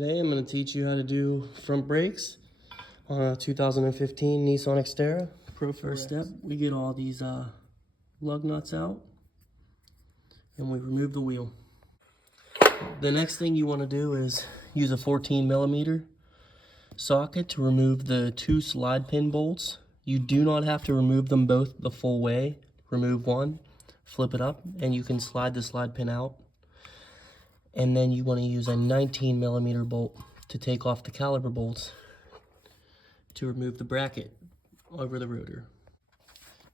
Today I'm going to teach you how to do front brakes on a 2015 Nissan Xterra Pro. First step, we get all these lug nuts out and we remove the wheel. The next thing you want to do is use a 14mm socket to remove the two slide pin bolts. You do not have to remove them both the full way. Remove one, flip it up, and you can slide the slide pin out. And then you want to use a 19mm bolt to take off the caliper bolts to remove the bracket over the rotor.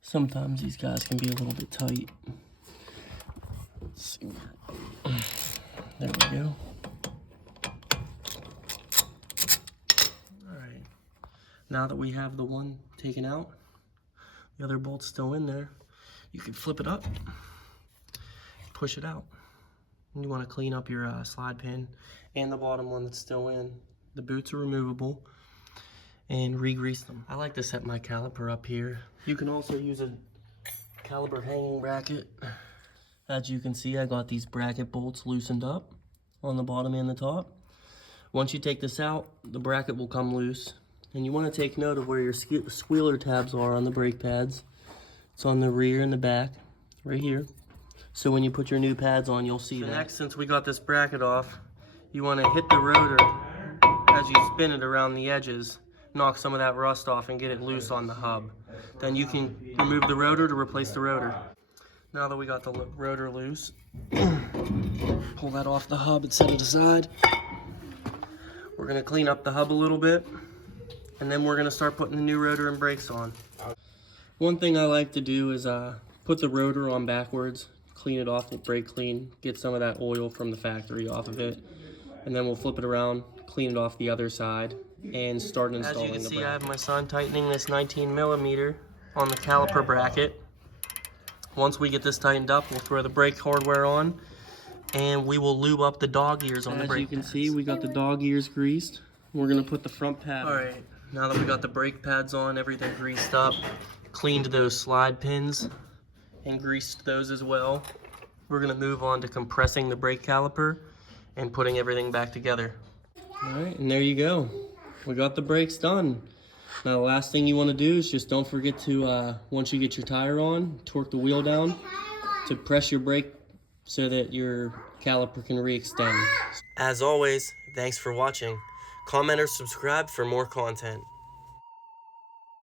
Sometimes these guys can be a little bit tight. Let's see. There we go. Alright, now that we have the one taken out, the other bolt's still in there, you can flip it up, push it out. And you want to clean up your slide pin and the bottom one that's still in. The boots are removable, and re-grease them. I like to set my caliper up here. You can also use a caliper hanging bracket. As you can see, I got these bracket bolts loosened up on the bottom and the top. Once you take this out, the bracket will come loose. And you want to take note of where your squealer tabs are on the brake pads. It's on the rear and the back, right here. So when you put your new pads on, you'll see that. Next, since we got this bracket off, you want to hit the rotor as you spin it around the edges, knock some of that rust off and get it loose on the hub. Then you can remove the rotor to replace the rotor. Now that we got the rotor loose, pull that off the hub and set it aside. We're going to clean up the hub a little bit, and then we're going to start putting the new rotor and brakes on. One thing I like to do is put the rotor on backwards, clean it off with brake clean, get some of that oil from the factory off of it, and then we'll flip it around, clean it off the other side, and start installing the bracket. As you can see, I have my son tightening this 19mm on the caliper bracket. Once we get this tightened up, we'll throw the brake hardware on, and we will lube up the dog ears on the brake pads. As you can see, we got the dog ears greased. We're going to put the front pad on. Alright, now that we got the brake pads on, everything greased up, cleaned those slide pins, and greased those as well, we're going to move on to compressing the brake caliper and putting everything back together. Alright, and there you go. We got the brakes done. Now the last thing you want to do is just don't forget to, once you get your tire on, torque the wheel down to press your brake so that your caliper can re-extend. As always, thanks for watching. Comment or subscribe for more content.